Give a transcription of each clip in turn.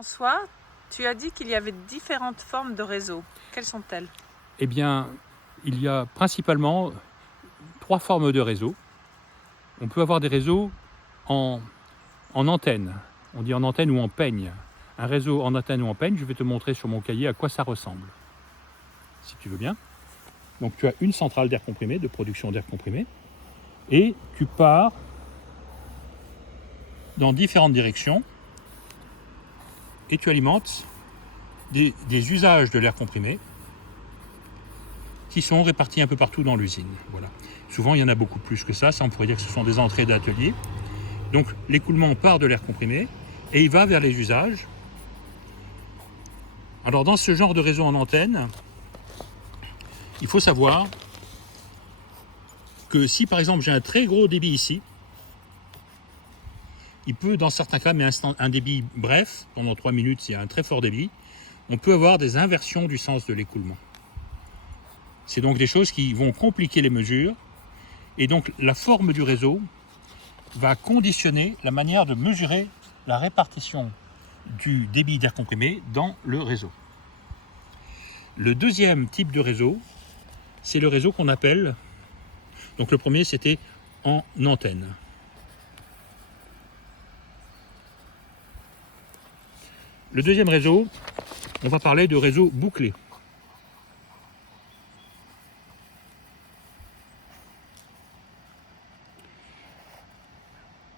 François, tu as dit qu'il y avait différentes formes de réseaux. Quelles sont-elles? Eh bien, il y a principalement 3 formes de réseaux. On peut avoir des réseaux en antenne. On dit en antenne ou en peigne. Un réseau en antenne ou en peigne, je vais te montrer sur mon cahier à quoi ça ressemble, si tu veux bien. Donc tu as une centrale d'air comprimé, de production d'air comprimé, et tu pars dans différentes directions et tu alimentes des usages de l'air comprimé qui sont répartis un peu partout dans l'usine. Voilà. Souvent, il y en a beaucoup plus que ça. Ça, on pourrait dire que ce sont des entrées d'ateliers. Donc, l'écoulement part de l'air comprimé et il va vers les usages. Alors, dans ce genre de réseau en antenne, il faut savoir que si, par exemple, j'ai un très gros débit ici, il peut, dans certains cas, mais un débit bref, pendant 3 minutes, s'il y a un très fort débit, on peut avoir des inversions du sens de l'écoulement. C'est donc des choses qui vont compliquer les mesures. Et donc, la forme du réseau va conditionner la manière de mesurer la répartition du débit d'air comprimé dans le réseau. Le deuxième type de réseau, c'est le réseau qu'on appelle... Donc, le premier, c'était en antenne. Le deuxième réseau, on va parler de réseau bouclé.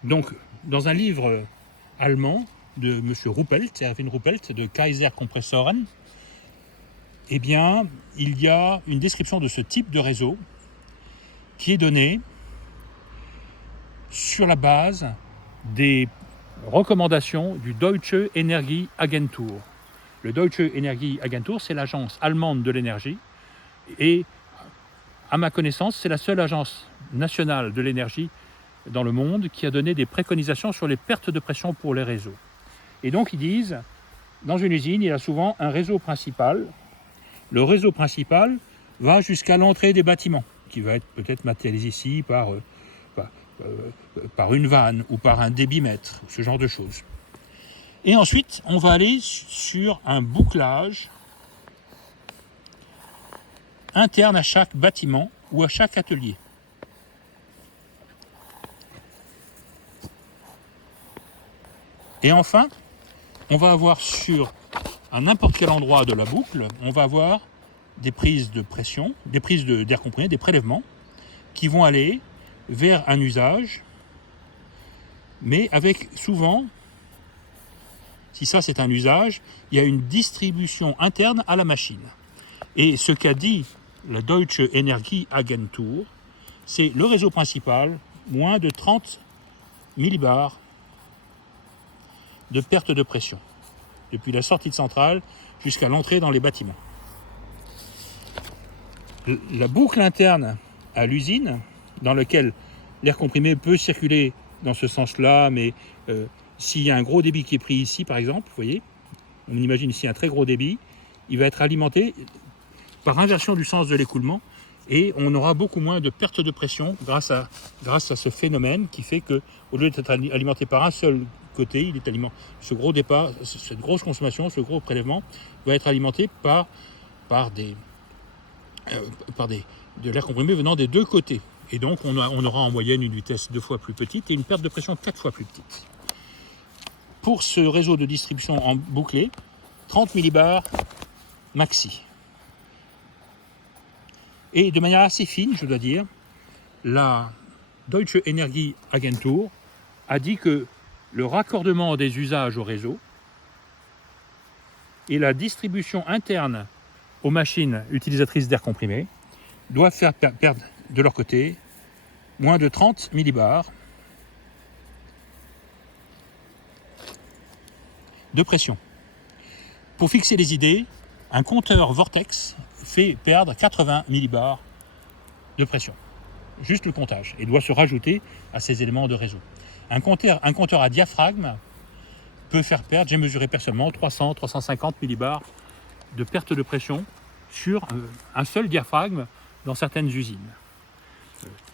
Donc, dans un livre allemand de M. Ruppelt, Erwin Ruppelt, de Kaiser Kompressoren, eh bien, il y a une description de ce type de réseau qui est donnée sur la base des recommandations du Deutsche Energieagentur. Le Deutsche Energieagentur, c'est l'agence allemande de l'énergie et, à ma connaissance, c'est la seule agence nationale de l'énergie dans le monde qui a donné des préconisations sur les pertes de pression pour les réseaux. Et donc ils disent, dans une usine, il y a souvent un réseau principal. Le réseau principal va jusqu'à l'entrée des bâtiments, qui va être peut-être matérialisé ici par une vanne ou par un débitmètre, ce genre de choses. Et ensuite, on va aller sur un bouclage interne à chaque bâtiment ou à chaque atelier. Et enfin, on va avoir à n'importe quel endroit de la boucle, on va avoir des prises de pression, des prises d'air comprimé, des prélèvements, qui vont aller vers un usage, mais avec souvent, si ça c'est un usage, il y a une distribution interne à la machine. Et ce qu'a dit la Deutsche Energieagentur, c'est le réseau principal, moins de 30 millibars de perte de pression, depuis la sortie de centrale jusqu'à l'entrée dans les bâtiments. La boucle interne à l'usine, dans laquelle l'air comprimé peut circuler dans ce sens-là, mais s'il y a un gros débit qui est pris ici, par exemple, vous voyez, on imagine ici un très gros débit, il va être alimenté par inversion du sens de l'écoulement, et on aura beaucoup moins de perte de pression grâce à ce phénomène qui fait que, au lieu d'être alimenté par un seul côté, il est alimenté. Ce gros départ, cette grosse consommation, ce gros prélèvement va être alimenté par de l'air comprimé venant des deux côtés. Et donc on aura en moyenne une vitesse 2 fois plus petite et une perte de pression 4 fois plus petite. Pour ce réseau de distribution en bouclé, 30 millibars maxi. Et de manière assez fine, je dois dire, la Deutsche Energieagentur a dit que le raccordement des usages au réseau et la distribution interne aux machines utilisatrices d'air comprimé doivent faire perdre de leur côté moins de 30 millibars de pression. Pour fixer les idées, un compteur Vortex fait perdre 80 millibars de pression. Juste le comptage, et doit se rajouter à ces éléments de réseau. Un compteur à diaphragme peut faire perdre, j'ai mesuré personnellement, 300-350 millibars de perte de pression sur un seul diaphragme dans certaines usines.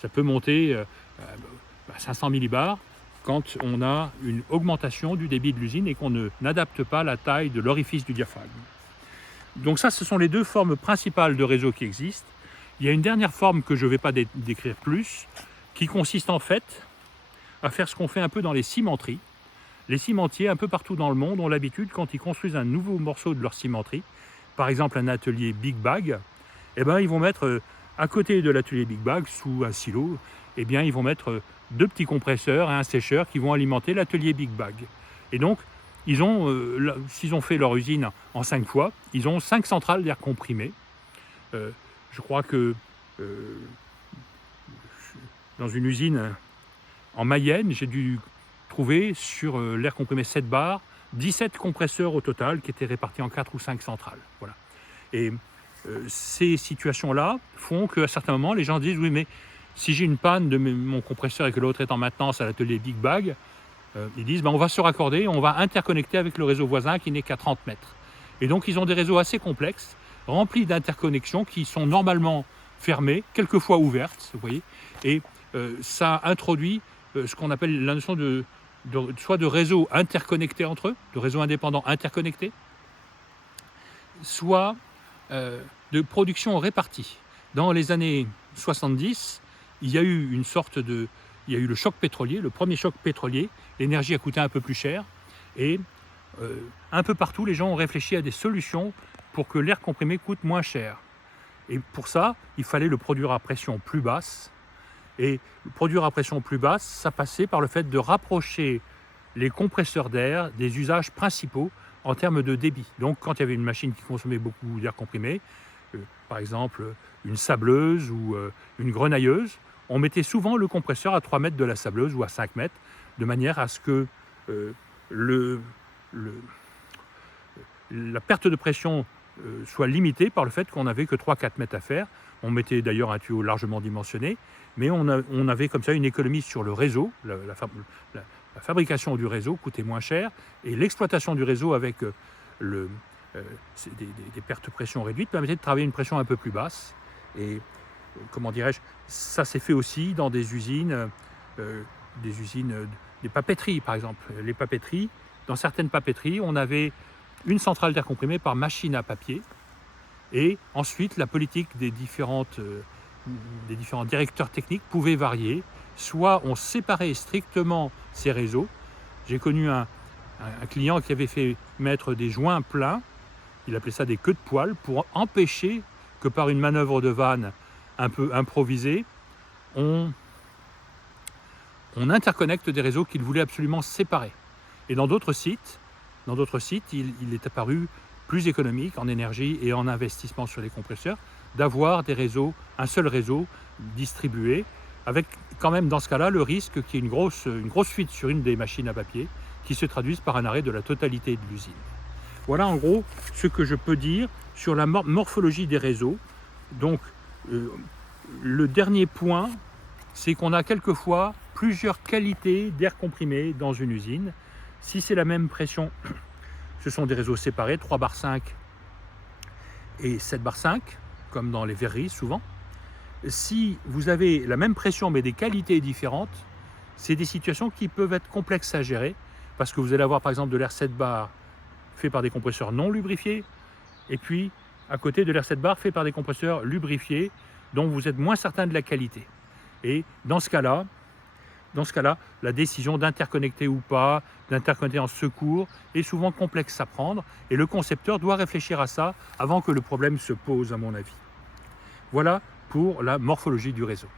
Ça peut monter à 500 millibars quand on a une augmentation du débit de l'usine et qu'on n'adapte pas la taille de l'orifice du diaphragme. Donc ça, ce sont les deux formes principales de réseau qui existent. Il y a une dernière forme que je ne vais pas décrire plus, qui consiste en fait à faire ce qu'on fait un peu dans les cimenteries. Les cimentiers, un peu partout dans le monde, ont l'habitude, quand ils construisent un nouveau morceau de leur cimenterie, par exemple un atelier Big Bag, eh ben, ils vont mettre à côté de l'atelier Big Bag, sous un silo, eh bien, ils vont mettre 2 petits compresseurs et un sécheur qui vont alimenter l'atelier Big Bag. Et donc, ils ont, s'ils ont fait leur usine en 5 fois, ils ont 5 centrales d'air comprimé. Je crois que dans une usine en Mayenne, j'ai dû trouver sur l'air comprimé 7 bars, 17 compresseurs au total qui étaient répartis en 4 ou 5 centrales. Voilà. Et ces situations-là font qu'à certains moments, les gens disent « Oui, mais si j'ai une panne de mon compresseur et que l'autre est en maintenance à l'atelier Big Bag, ils disent on va se raccorder, on va interconnecter avec le réseau voisin qui n'est qu'à 30 mètres. » Et donc, ils ont des réseaux assez complexes, remplis d'interconnexions qui sont normalement fermées, quelquefois ouvertes, vous voyez. Et ça introduit ce qu'on appelle la notion soit de réseaux interconnectés entre eux, de réseaux indépendants interconnectés, soit de production répartie. Dans les années 70, il y a eu le choc pétrolier, le premier choc pétrolier. L'énergie a coûté un peu plus cher et un peu partout, les gens ont réfléchi à des solutions pour que l'air comprimé coûte moins cher. Et pour ça, il fallait le produire à pression plus basse. Et le produire à pression plus basse, ça passait par le fait de rapprocher les compresseurs d'air des usages principaux en termes de débit. Donc, quand il y avait une machine qui consommait beaucoup d'air comprimé, par exemple une sableuse ou une grenailleuse, on mettait souvent le compresseur à 3 mètres de la sableuse ou à 5 mètres, de manière à ce que la perte de pression soit limitée par le fait qu'on n'avait que 3-4 mètres à faire. On mettait d'ailleurs un tuyau largement dimensionné, mais on avait comme ça une économie sur le réseau. La fabrication du réseau coûtait moins cher et l'exploitation du réseau avec des pertes de pression réduites permettait de travailler une pression un peu plus basse. Et comment dirais-je, ça s'est fait aussi dans des usines, des papeteries par exemple. Les papeteries, dans certaines papeteries, on avait une centrale d'air comprimé par machine à papier. Et ensuite, la politique des différents directeurs techniques pouvait varier. Soit on séparait strictement ces réseaux. J'ai connu un client qui avait fait mettre des joints pleins, il appelait ça des queues de poêle, pour empêcher que par une manœuvre de vanne un peu improvisée, on interconnecte des réseaux qu'il voulait absolument séparer. Et dans d'autres sites, il est apparu plus économique en énergie et en investissement sur les compresseurs, d'avoir des réseaux, un seul réseau distribué, avec quand même dans ce cas-là le risque qu'il y ait une grosse fuite sur une des machines à papier qui se traduise par un arrêt de la totalité de l'usine. Voilà en gros ce que je peux dire sur la morphologie des réseaux. Donc le dernier point, c'est qu'on a quelquefois plusieurs qualités d'air comprimé dans une usine. Si c'est la même pression, ce sont des réseaux séparés, 3 bar 5 et 7 bar 5, comme dans les verreries souvent. Si vous avez la même pression mais des qualités différentes, c'est des situations qui peuvent être complexes à gérer, parce que vous allez avoir par exemple de l'air 7 bar fait par des compresseurs non lubrifiés, et puis à côté de l'air 7 bar fait par des compresseurs lubrifiés, dont vous êtes moins certain de la qualité. Et dans ce cas-là, la décision d'interconnecter ou pas, d'interconnecter en secours, est souvent complexe à prendre, et le concepteur doit réfléchir à ça avant que le problème se pose, à mon avis. Voilà pour la morphologie du réseau.